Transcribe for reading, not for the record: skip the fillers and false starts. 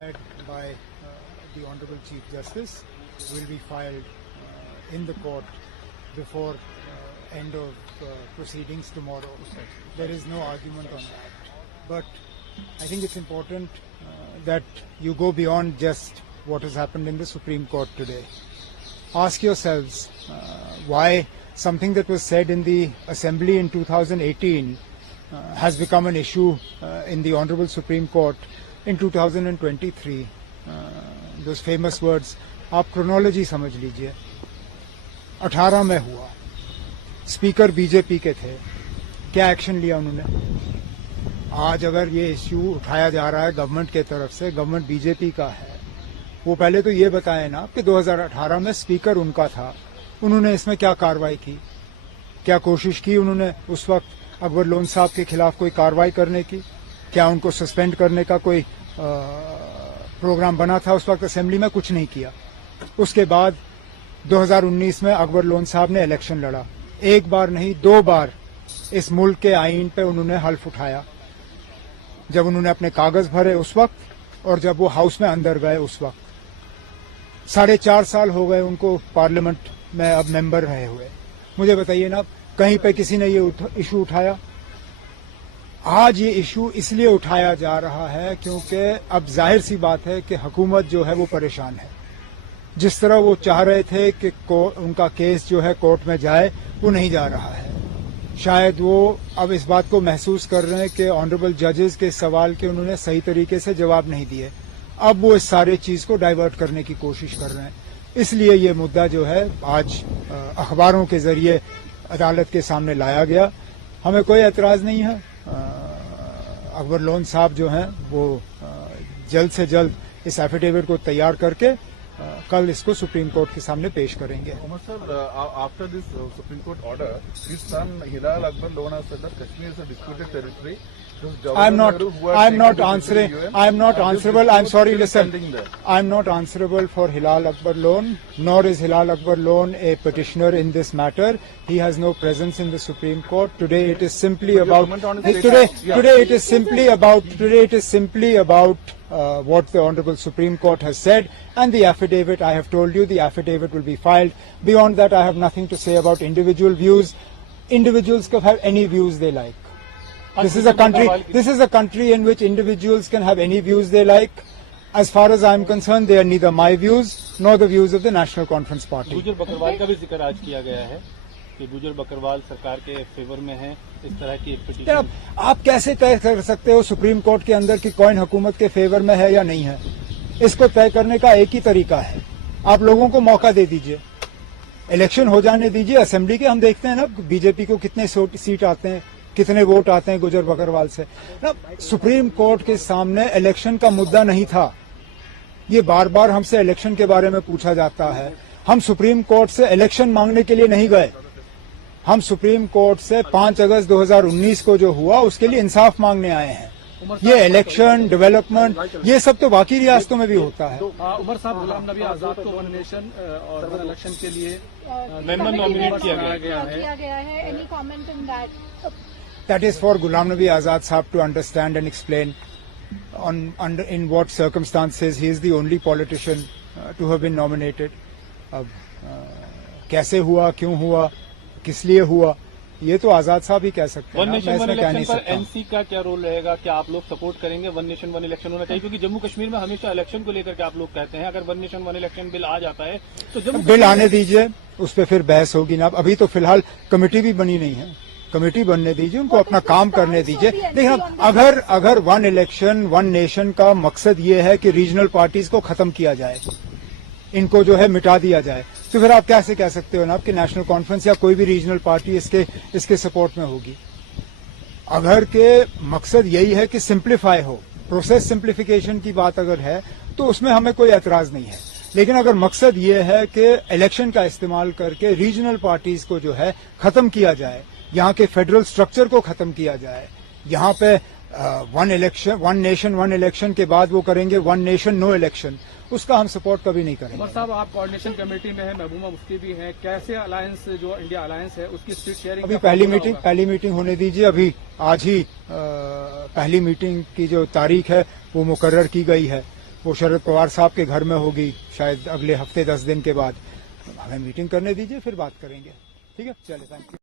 by the Honorable Chief Justice will be filed in the court before end of proceedings tomorrow. There is no argument on that. But I think it's important that you go beyond just what has happened in the Supreme Court today. Ask yourselves why something that was said in the Assembly in 2018 has become an issue in the Honorable Supreme Court in 2023. Those famous words, आप chronology समझ लीजिए. 18 में हुआ, speaker BJP के थे, क्या action लिया उन्होंने? आज अगर ये इश्यू उठाया जा रहा है गवर्नमेंट के तरफ से, गवर्नमेंट बीजेपी का है, वो पहले तो ये बताए ना कि 2018 में स्पीकर उनका था, उन्होंने इसमें क्या कार्रवाई की, क्या कोशिश की उन्होंने उस वक्त अकबर लोन साहब के खिलाफ कोई कार्रवाई करने की, क्या उनको सस्पेंड करने का कोई प्रोग्राम बना था? उस वक्त असेंबली में कुछ नहीं किया. उसके बाद 2019 में अकबर लोन साहब ने इलेक्शन लड़ा, एक बार नहीं 2 बार इस मुल्क के आईन पे उन्होंने हल्फ उठाया. जब उन्होंने अपने कागज भरे उस वक्त और जब वो हाउस में अंदर गए उस वक्त. 4.5 साल हो गए उनको पार्लियामेंट में अब मेंबर रहे हुए. मुझे बताइए ना, कहीं पे किसी ने ये इशू उठाया? आज ये इशू इसलिए उठाया जा रहा है क्योंकि अब जाहिर सी बात है कि हुकूमत जो है वो परेशान है. जिस तरह वो चाह रहे थे कि उनका केस जो है कोर्ट में जाए, वो नहीं जा रहा है. शायद वो अब इस बात को महसूस कर रहे हैं कि ऑनरेबल जजेस के सवाल के उन्होंने सही तरीके से जवाब नहीं दिए. अब वो इस सारे चीज को डाइवर्ट करने की कोशिश कर रहे हैं. इसलिए ये मुद्दा जो है आज अखबारों के जरिए अदालत के सामने लाया गया. हमें कोई एतराज नहीं है. अकबर लोन साहब जो हैं वो जल्द से जल्द इस एफिडेविट को तैयार करके कल इसको सुप्रीम कोर्ट के सामने पेश करेंगे. Umar sir, after this Supreme Court order, his son Hilal Akbar Loan has said that Kashmir is a disputed territory. I'm not answerable. I'm sorry, listen. I'm not answerable for Hilal Akbar Loan, nor is Hilal Akbar Loan a petitioner in this matter. He has no presence in the Supreme Court. Today it is simply about what the Honorable Supreme Court has said, and the affidavit, I have told you, the affidavit will be filed. Beyond that, I have nothing to say about individual views. Individuals can have any views they like. This is a country in which individuals can have any views they like. As far as I am concerned, they are neither my views nor the views of the National Conference Party. गुजर बकरवाल का भी जिक्र आज किया गया है कि गुजर बकरवाल सरकार के फेवर में है. इस तरह की पिटीशन आप कैसे तय कर सकते हो सुप्रीम कोर्ट के अंदर कि कौन हुकूमत के फेवर में है या नहीं है? इसको तय करने का एक ही तरीका है, आप लोगों को मौका दे दीजिए, इलेक्शन हो जाने दीजिए असेंबली के. हम देखते हैं ना बीजेपी को कितने सीट आते हैं, कितने वोट आते हैं गुजर बकरवाल से ना. सुप्रीम कोर्ट के सामने इलेक्शन का मुद्दा नहीं था. ये बार बार हमसे इलेक्शन के बारे में पूछा जाता है. हम सुप्रीम कोर्ट से इलेक्शन मांगने के लिए नहीं गए. हम सुप्रीम कोर्ट से 5 अगस्त 2019 को जो हुआ उसके लिए इंसाफ मांगने आए हैं. ये इलेक्शन, डेवलपमेंट, ये सब तो बाकी रियासतों में भी होता है. उमर साहब, गुलाम नबी आजाद को वन नेशन और वन इलेक्शन के लिए मेंबर नॉमिनेट किया गया है. Any comment on that? That is for Ghulam Nabi Azad Sahab to understand and explain in what circumstances he is the only politician to have been nominated. अब कैसे हुआ, क्यों हुआ, किस लिए हुआ, ये तो आजाद साहब ही कह सकते हैं. वन नेशन वन इलेक्शन पर एनसी का क्या रोल रहेगा? क्या आप लोग सपोर्ट करेंगे वन नेशन वन इलेक्शन होना चाहिए? क्योंकि जम्मू कश्मीर में हमेशा इलेक्शन को लेकर के आप लोग कहते हैं, अगर one nation one election bill आ जाता है तो जम्मू बिल आने दीजिए, उस पर फिर बहस होगी ना. अभी तो फिलहाल कमेटी भी बनी नहीं है. कमेटी बनने दीजिए, उनको अपना काम करने दीजिए. देखिए, अगर वन इलेक्शन वन नेशन का मकसद ये है कि रीजनल पार्टीज को खत्म किया जाए, इनको जो है मिटा दिया जाए, तो फिर आप कैसे कह सकते हो ना कि नेशनल कॉन्फ्रेंस या कोई भी रीजनल पार्टी इसके सपोर्ट में होगी? अगर के मकसद यही है कि सिंप्लीफाई हो, प्रोसेस सिंप्लीफिकेशन की बात अगर है तो उसमें हमें कोई एतराज नहीं है. लेकिन अगर मकसद ये है कि इलेक्शन का इस्तेमाल करके रीजनल पार्टीज को जो है खत्म किया जाए, यहाँ के फेडरल स्ट्रक्चर को खत्म किया जाए, यहाँ पे वन नेशन वन इलेक्शन के बाद वो करेंगे वन नेशन नो इलेक्शन, उसका हम सपोर्ट कभी नहीं करेंगे. उमर साहब, आप कोऑर्डिनेशन कमेटी में है, महबूबा मुफ्ती भी हैं, कैसे अलायंस जो इंडिया अलायंस है उसकी सीट शेयरिंग? अभी पहली मीटिंग होने दीजिए. अभी आज ही पहली मीटिंग की जो तारीख है वो मुकर्रर की गई है. वो शरद पवार साहब के घर में होगी शायद अगले हफ्ते 10 दिन के बाद। हमें मीटिंग करने दीजिए, फिर बात करेंगे। ठीक है, चलिए, थैंक यू।